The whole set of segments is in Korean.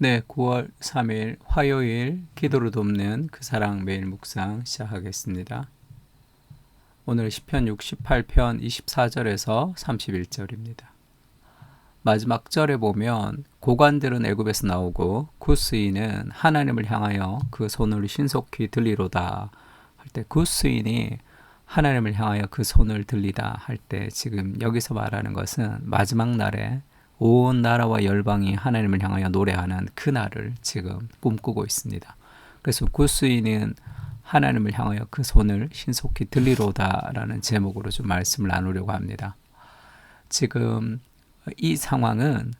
네, 9월 3일 화요일 기도로 돕는 그 사랑 매일 묵상 시작하겠습니다. 오늘 시편 68편 24절에서 31절입니다. 마지막 절에 보면 고관들은 애굽에서 나오고 구스인은 하나님을 향하여 그 손을 신속히 들리로다 할 때, 구스인이 하나님을 향하여 그 손을 들리다 할 때 지금 여기서 말하는 것은 마지막 날에 온 나라와 열방이 하나님을 향하여 노래하는 그 날을 지금 꿈꾸고 있습니다. 그래서 구스인은 하나님을 향하여 그 손을 신속히 들리로다라는 제목으로 좀 말씀을 나누려고 합니다. 지금 이 상황은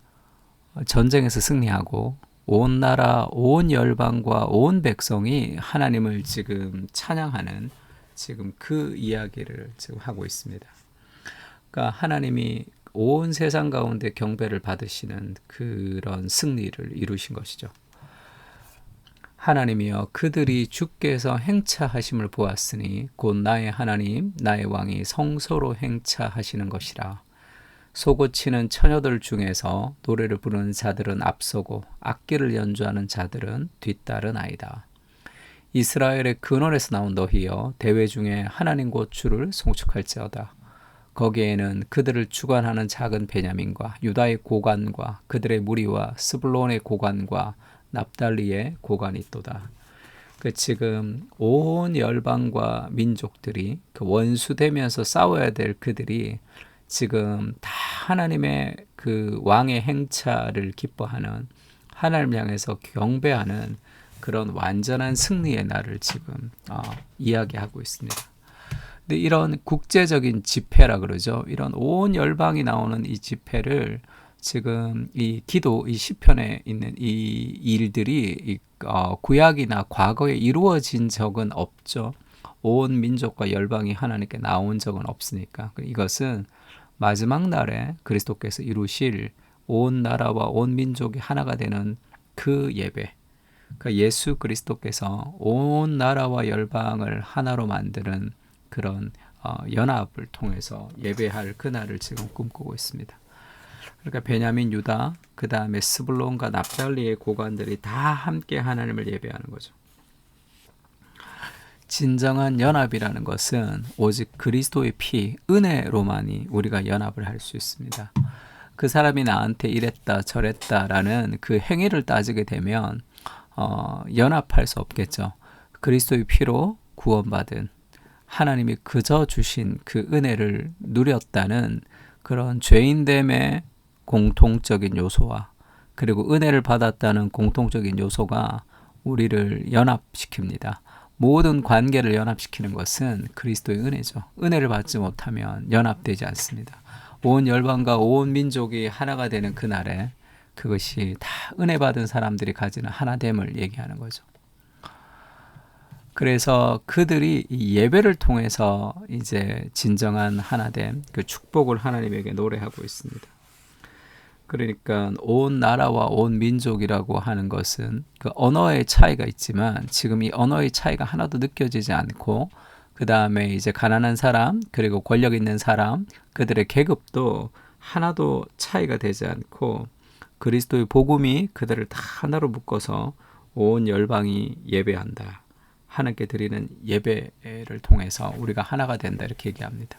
전쟁에서 승리하고 온 나라, 온 열방과 온 백성이 하나님을 지금 찬양하는 지금 그 이야기를 지금 하고 있습니다. 그러니까 하나님이 온 세상 가운데 경배를 받으시는 그런 승리를 이루신 것이죠. 하나님이여, 그들이 주께서 행차하심을 보았으니 곧 나의 하나님 나의 왕이 성소로 행차하시는 것이라. 소고치는 처녀들 중에서 노래를 부르는 자들은 앞서고 악기를 연주하는 자들은 뒤따르나이다. 이스라엘의 근원에서 나온 너희여, 대회 중에 하나님 곧 주를 송축할지어다. 거기에는 그들을 주관하는 작은 베냐민과 유다의 고관과 그들의 무리와 스불론의 고관과 납달리의 고관이 있도다. 지금 온 열방과 민족들이 그 원수되면서 싸워야 될 그들이 지금 다 하나님의 그 왕의 행차를 기뻐하는, 하나님을 향해서 경배하는 그런 완전한 승리의 날을 지금 이야기하고 있습니다. 근데 이런 국제적인 집회라 그러죠. 이런 온 열방이 나오는 이 집회를 지금 이 기도, 이 시편에 있는 이 일들이 구약이나 과거에 이루어진 적은 없죠. 온 민족과 열방이 하나님께 나온 적은 없으니까. 이것은 마지막 날에 그리스도께서 이루실 온 나라와 온 민족이 하나가 되는 그 예배, 그러니까 예수 그리스도께서 온 나라와 열방을 하나로 만드는 그런 연합을 통해서 예배할 그날을 지금 꿈꾸고 있습니다. 그러니까 베냐민, 유다, 그 다음에 스불론과 납달리의 고관들이 다 함께 하나님을 예배하는 거죠. 진정한 연합이라는 것은 오직 그리스도의 피, 은혜로만이 우리가 연합을 할 수 있습니다. 그 사람이 나한테 이랬다 저랬다라는 그 행위를 따지게 되면 연합할 수 없겠죠. 그리스도의 피로 구원받은, 하나님이 그저 주신 그 은혜를 누렸다는 그런 죄인됨의 공통적인 요소와, 그리고 은혜를 받았다는 공통적인 요소가 우리를 연합시킵니다. 모든 관계를 연합시키는 것은 그리스도의 은혜죠. 은혜를 받지 못하면 연합되지 않습니다. 온 열방과 온 민족이 하나가 되는 그날에 그것이 다 은혜 받은 사람들이 가지는 하나됨을 얘기하는 거죠. 그래서 그들이 이 예배를 통해서 이제 진정한 하나됨, 그 축복을 하나님에게 노래하고 있습니다. 그러니까 온 나라와 온 민족이라고 하는 것은 그 언어의 차이가 있지만 지금 이 언어의 차이가 하나도 느껴지지 않고, 그 다음에 이제 가난한 사람, 그리고 권력 있는 사람, 그들의 계급도 하나도 차이가 되지 않고 그리스도의 복음이 그들을 다 하나로 묶어서 온 열방이 예배한다. 하나님께 드리는 예배를 통해서 우리가 하나가 된다, 이렇게 얘기합니다.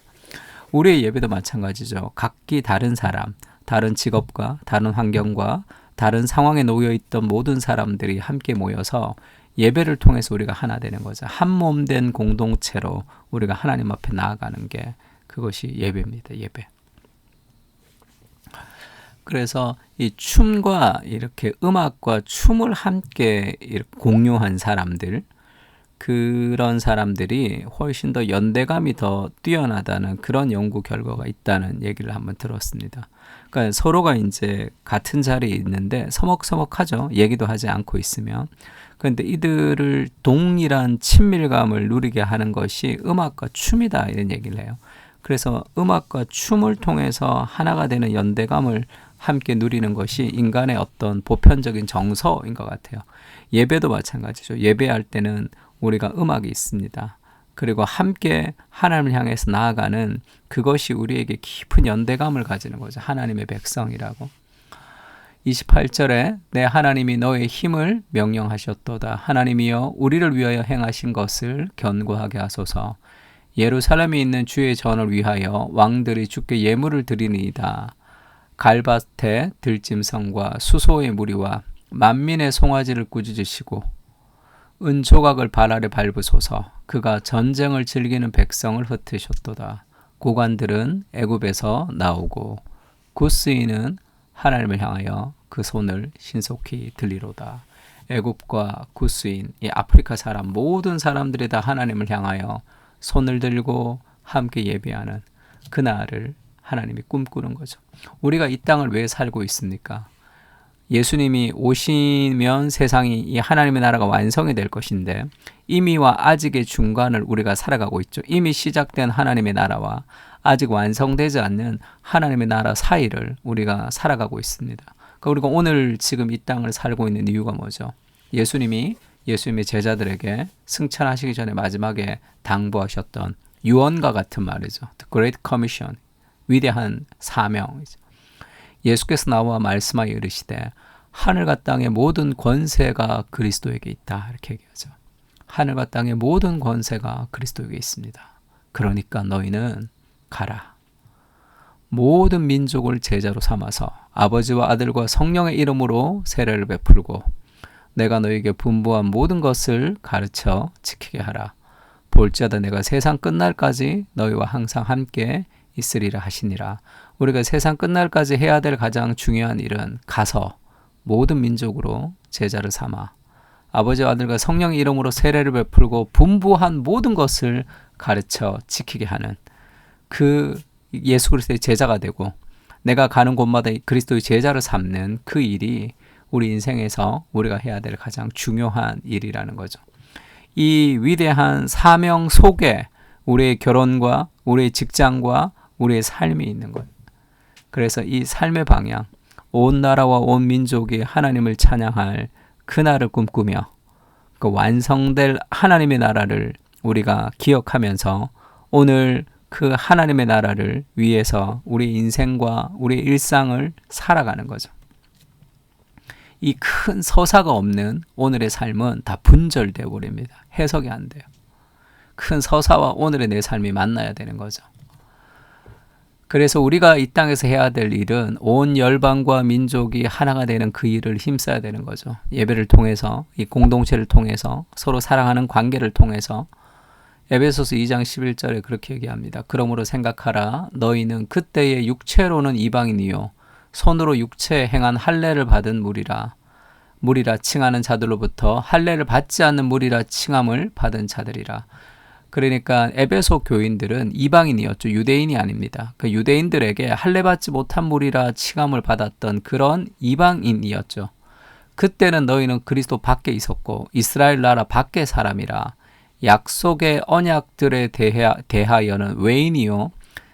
우리의 예배도 마찬가지죠. 각기 다른 사람, 다른 직업과 다른 환경과 다른 상황에 놓여 있던 모든 사람들이 함께 모여서 예배를 통해서 우리가 하나 되는 거죠. 한 몸 된 공동체로 우리가 하나님 앞에 나아가는 게 그것이 예배입니다. 예배. 그래서 이 춤과 이렇게 음악과 춤을 함께 이렇게 공유한 사람들, 그런 사람들이 훨씬 더 연대감이 더 뛰어나다는 그런 연구 결과가 있다는 얘기를 한번 들었습니다. 그러니까 서로가 이제 같은 자리에 있는데 서먹서먹하죠. 얘기도 하지 않고 있으면. 그런데 이들을 동일한 친밀감을 누리게 하는 것이 음악과 춤이다, 이런 얘기를 해요. 그래서 음악과 춤을 통해서 하나가 되는 연대감을 함께 누리는 것이 인간의 어떤 보편적인 정서인 것 같아요. 예배도 마찬가지죠. 예배할 때는 우리가 음악이 있습니다. 그리고 함께 하나님을 향해서 나아가는 그것이 우리에게 깊은 연대감을 가지는 거죠. 하나님의 백성이라고. 28절에 내 하나님이 너의 힘을 명령하셨도다. 하나님이여 우리를 위하여 행하신 것을 견고하게 하소서. 예루살렘에 있는 주의 전을 위하여 왕들이 주께 예물을 드리니이다. 갈밭에 들짐승과 수소의 무리와 만민의 송아지를 꾸짖으시고 은조각을 발 아래 밟으소서. 그가 전쟁을 즐기는 백성을 흩으셨도다. 고관들은 애굽에서 나오고 구스인은 하나님을 향하여 그 손을 신속히 들리로다. 애굽과 구스인, 이 아프리카 사람 모든 사람들이 다 하나님을 향하여 손을 들고 함께 예배하는 그날을 하나님이 꿈꾸는 거죠. 우리가 이 땅을 왜 살고 있습니까? 예수님이 오시면 세상이 이 하나님의 나라가 완성이 될 것인데 이미와 아직의 중간을 우리가 살아가고 있죠. 이미 시작된 하나님의 나라와 아직 완성되지 않는 하나님의 나라 사이를 우리가 살아가고 있습니다. 그러니까 우리가 오늘 지금 이 땅을 살고 있는 이유가 뭐죠? 예수님이 예수님의 제자들에게 승천하시기 전에 마지막에 당부하셨던 유언과 같은 말이죠. The Great Commission, 위대한 사명이죠. 예수께서 나와 말씀하여 이르시되 하늘과 땅의 모든 권세가 그리스도에게 있다. 이렇게 얘기하죠. 하늘과 땅의 모든 권세가 그리스도에게 있습니다. 그러니까 너희는 가라. 모든 민족을 제자로 삼아서 아버지와 아들과 성령의 이름으로 세례를 베풀고 내가 너에게 분부한 모든 것을 가르쳐 지키게 하라. 볼지어다 내가 세상 끝날까지 너희와 항상 함께 있으리라 하시니라. 우리가 세상 끝날까지 해야 될 가장 중요한 일은 가서 모든 민족으로 제자를 삼아 아버지와 아들과 성령의 이름으로 세례를 베풀고 분부한 모든 것을 가르쳐 지키게 하는 그 예수 그리스도의 제자가 되고 내가 가는 곳마다 그리스도의 제자를 삼는 그 일이 우리 인생에서 우리가 해야 될 가장 중요한 일이라는 거죠. 이 위대한 사명 속에 우리의 결혼과 우리의 직장과 우리의 삶이 있는 것. 그래서 이 삶의 방향, 온 나라와 온 민족이 하나님을 찬양할 그날을 꿈꾸며 그 완성될 하나님의 나라를 우리가 기억하면서 오늘 그 하나님의 나라를 위해서 우리 인생과 우리 일상을 살아가는 거죠. 이 큰 서사가 없는 오늘의 삶은 다 분절되어 버립니다. 해석이 안 돼요. 큰 서사와 오늘의 내 삶이 만나야 되는 거죠. 그래서 우리가 이 땅에서 해야 될 일은 온 열방과 민족이 하나가 되는 그 일을 힘써야 되는 거죠. 예배를 통해서, 이 공동체를 통해서, 서로 사랑하는 관계를 통해서 에베소서 2장 11절에 그렇게 얘기합니다. 그러므로 생각하라. 너희는 그때의 육체로는 이방인이요 손으로 육체에 행한 할례를 받은 무리라. 무리라 칭하는 자들로부터 할례를 받지 않는 무리라 칭함을 받은 자들이라. 그러니까 에베소 교인들은 이방인이었죠. 유대인이 아닙니다. 그 유대인들에게 할례 받지 못한 무리라 칭함을 받았던 그런 이방인이었죠. 그때는 너희는 그리스도 밖에 있었고 이스라엘 나라 밖의 사람이라. 약속의 언약들에 대하여는 외인이요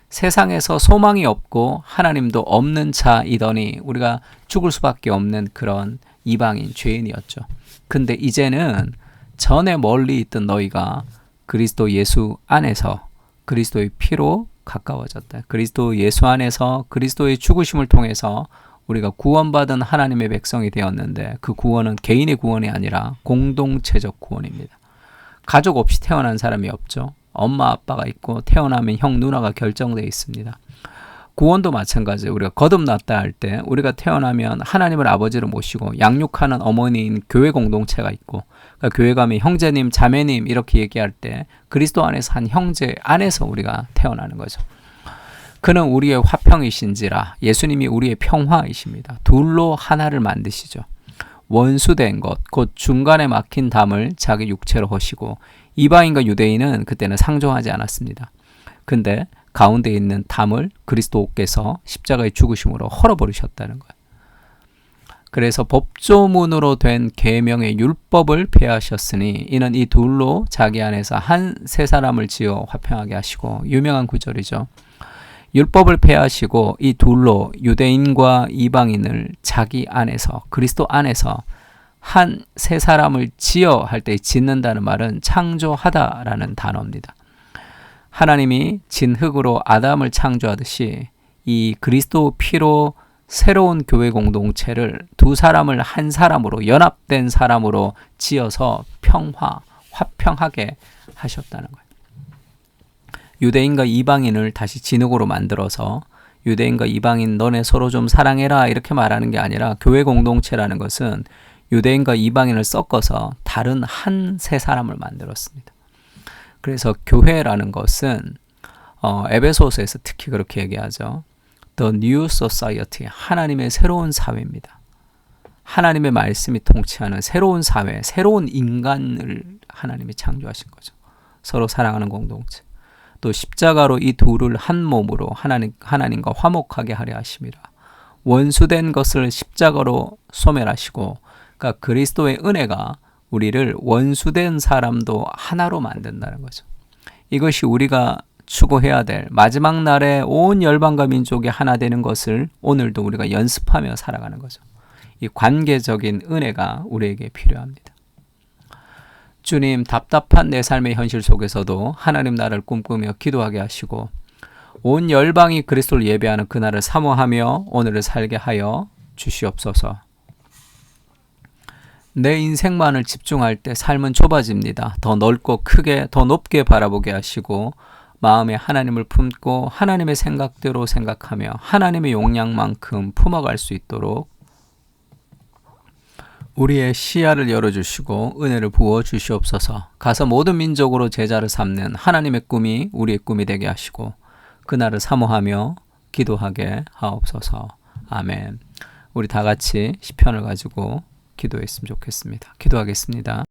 세상에서 소망이 없고 하나님도 없는 자이더니 우리가 죽을 수밖에 없는 그런 이방인, 죄인이었죠. 근데 이제는 전에 멀리 있던 너희가 그리스도 예수 안에서 그리스도의 피로 가까워졌다. 그리스도 예수 안에서 그리스도의 죽으심을 통해서 우리가 구원받은 하나님의 백성이 되었는데 그 구원은 개인의 구원이 아니라 공동체적 구원입니다. 가족 없이 태어난 사람이 없죠. 엄마 아빠가 있고 태어나면 형 누나가 결정되어 있습니다. 구원도 마찬가지예요. 우리가 거듭났다 할 때 우리가 태어나면 하나님을 아버지로 모시고 양육하는 어머니인 교회 공동체가 있고 그러니까 교회 가면 형제님 자매님 이렇게 얘기할 때 그리스도 안에서 한 형제 안에서 우리가 태어나는 거죠. 그는 우리의 화평이신지라. 예수님이 우리의 평화이십니다. 둘로 하나를 만드시죠. 원수된 것, 곧 중간에 막힌 담을 자기 육체로 허시고 이방인과 유대인은 그때는 상종하지 않았습니다. 근데 가운데 있는 담을 그리스도께서 십자가의 죽으심으로 헐어버리셨다는 거예요. 그래서 법조문으로 된 계명의 율법을 폐하셨으니 이는 이 둘로 자기 안에서 한 세 사람을 지어 화평하게 하시고 유명한 구절이죠. 율법을 폐하시고 이 둘로 유대인과 이방인을 자기 안에서 그리스도 안에서 한 세 사람을 지어 할 때 짓는다는 말은 창조하다라는 단어입니다. 하나님이 진흙으로 아담을 창조하듯이 이 그리스도 피로 새로운 교회 공동체를 두 사람을 한 사람으로 연합된 사람으로 지어서 화평하게 하셨다는 거예요. 유대인과 이방인을 다시 진흙으로 만들어서 유대인과 이방인 너네 서로 좀 사랑해라 이렇게 말하는 게 아니라 교회 공동체라는 것은 유대인과 이방인을 섞어서 다른 한 세 사람을 만들었습니다. 그래서 교회라는 것은 에베소서에서 특히 그렇게 얘기하죠. The New Society, 하나님의 새로운 사회입니다. 하나님의 말씀이 통치하는 새로운 사회, 새로운 인간을 하나님이 창조하신 거죠. 서로 사랑하는 공동체. 또 십자가로 이 둘을 한 몸으로 하나님과 화목하게 하려 하심이라. 원수된 것을 십자가로 소멸하시고, 그러니까 그리스도의 은혜가 우리를 원수된 사람도 하나로 만든다는 거죠. 이것이 우리가 추구해야 될 마지막 날에 온 열방과 민족이 하나 되는 것을 오늘도 우리가 연습하며 살아가는 거죠. 이 관계적인 은혜가 우리에게 필요합니다. 주님, 답답한 내 삶의 현실 속에서도 하나님 나라를 꿈꾸며 기도하게 하시고 온 열방이 그리스도를 예배하는 그날을 사모하며 오늘을 살게 하여 주시옵소서. 내 인생만을 집중할 때 삶은 좁아집니다. 더 넓고 크게, 더 높게 바라보게 하시고 마음에 하나님을 품고 하나님의 생각대로 생각하며 하나님의 용량만큼 품어갈 수 있도록 우리의 시야를 열어주시고 은혜를 부어 주시옵소서. 가서 모든 민족으로 제자를 삼는 하나님의 꿈이 우리의 꿈이 되게 하시고 그날을 사모하며 기도하게 하옵소서. 아멘. 우리 다 같이 시편을 가지고 기도했으면 좋겠습니다. 기도하겠습니다.